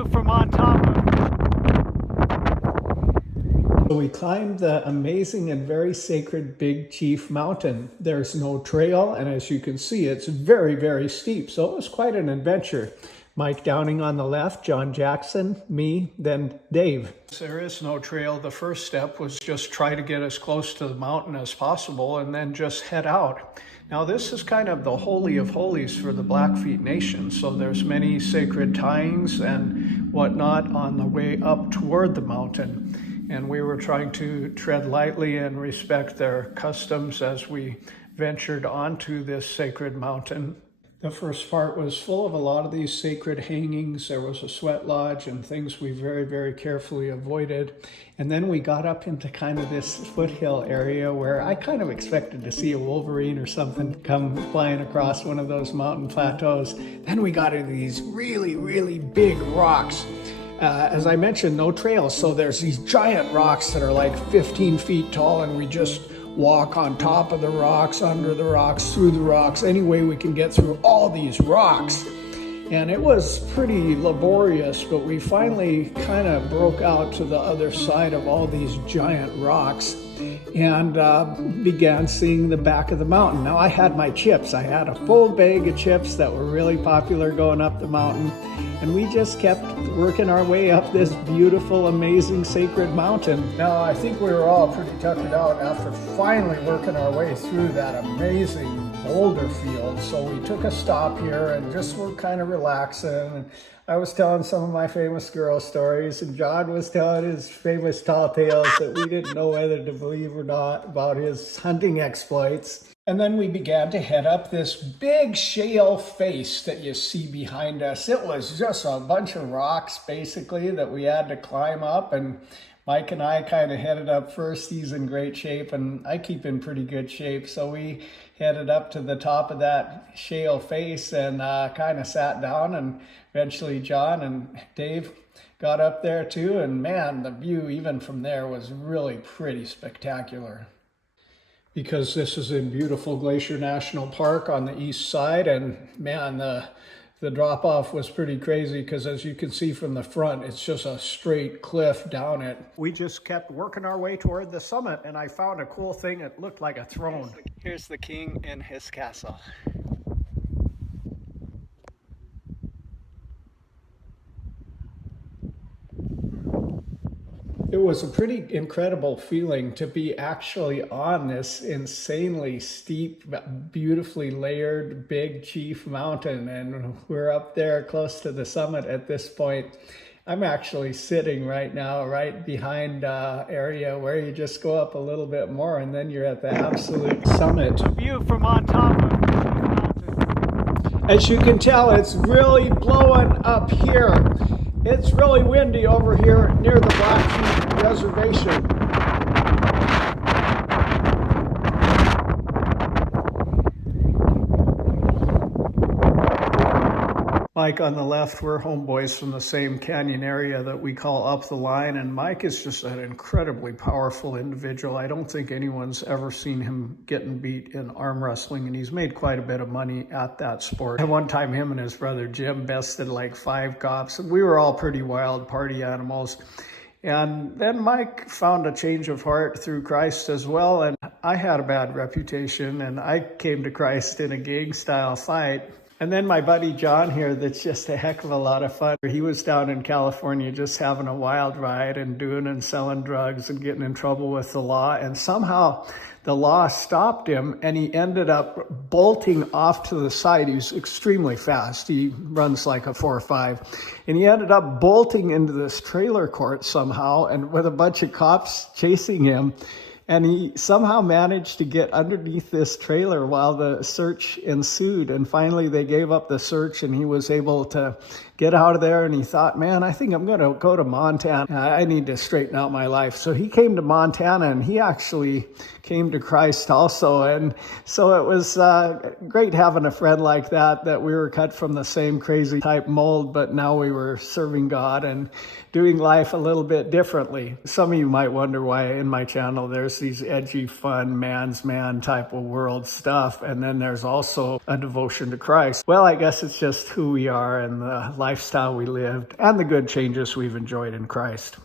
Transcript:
view from on top of. So we climbed the amazing and very sacred Big Chief Mountain. There's no trail, and as you can see, it's very, very steep. So it was quite an adventure. Mike Downing on the left, John Jackson, me, then Dave. There is no trail. The first step was just try to get as close to the mountain as possible and then just head out. Now this is kind of the holy of holies for the Blackfeet Nation. So there's many sacred tyings and whatnot on the way up toward the mountain. And we were trying to tread lightly and respect their customs as we ventured onto this sacred mountain. The first part was full of a lot of these sacred hangings. There was a sweat lodge and things we very, very carefully avoided. And then we got up into kind of this foothill area where I kind of expected to see a wolverine or something come flying across one of those mountain plateaus. Then we got into these really, really big rocks. As I mentioned, no trails, so there's these giant rocks that are like 15 feet tall, and we just walk on top of the rocks, under the rocks, through the rocks, any way we can get through all these rocks. And it was pretty laborious, but we finally kind of broke out to the other side of all these giant rocks and began seeing the back of the mountain. Now I had my chips. I had a full bag of chips that were really popular going up the mountain. And we just kept working our way up this beautiful, amazing, sacred mountain. Now, I think we were all pretty tuckered out after finally working our way through that amazing boulder field. So we took a stop here and just were kind of relaxing. And I was telling some of my famous girl stories, and John was telling his famous tall tales that we didn't know whether to believe or not about his hunting exploits. And then we began to head up this big shale face that you see behind us. It was just a bunch of rocks, basically, that we had to climb up. And Mike and I kind of headed up first. He's in great shape, and I keep in pretty good shape. So we headed up to the top of that shale face and kind of sat down. And eventually John and Dave got up there too. And man, the view even from there was really pretty spectacular. Because this is in beautiful Glacier National Park on the east side, and man, the drop-off was pretty crazy because as you can see from the front, it's just a straight cliff down it. We just kept working our way toward the summit, and I found a cool thing. It looked like a throne. Here's the king in his castle. It was a pretty incredible feeling to be actually on this insanely steep, beautifully layered Big Chief Mountain, and we're up there close to the summit at this point. I'm actually sitting right now right behind area where you just go up a little bit more and then you're at the absolute summit. The view from on top of the mountain. As you can tell, it's really blowing up here. It's really windy over here near the Blackfeet Reservation. Mike on the left, we're homeboys from the same canyon area that we call Up the Line, and Mike is just an incredibly powerful individual. I don't think anyone's ever seen him getting beat in arm wrestling, and he's made quite a bit of money at that sport. At one time, him and his brother Jim bested like 5 cops, and we were all pretty wild party animals. And then Mike found a change of heart through Christ as well, and I had a bad reputation, and I came to Christ in a gang-style fight. And then my buddy John here, that's just a heck of a lot of fun. He was down in California just having a wild ride and doing and selling drugs and getting in trouble with the law. And somehow the law stopped him and he ended up bolting off to the side. He was extremely fast. He runs like a 4.5. And he ended up bolting into this trailer court somehow and with a bunch of cops chasing him. And he somehow managed to get underneath this trailer while the search ensued. And finally, they gave up the search and he was able to get out of there. And he thought, man, I think I'm going to go to Montana. I need to straighten out my life. So he came to Montana and he actually came to Christ also. And so it was great having a friend like that we were cut from the same crazy type mold, but now we were serving God and doing life a little bit differently. Some of you might wonder why in my channel there's these edgy, fun, man's man type of world stuff, and then there's also a devotion to Christ. Well, I guess it's just who we are and the life lifestyle we lived and the good changes we've enjoyed in Christ.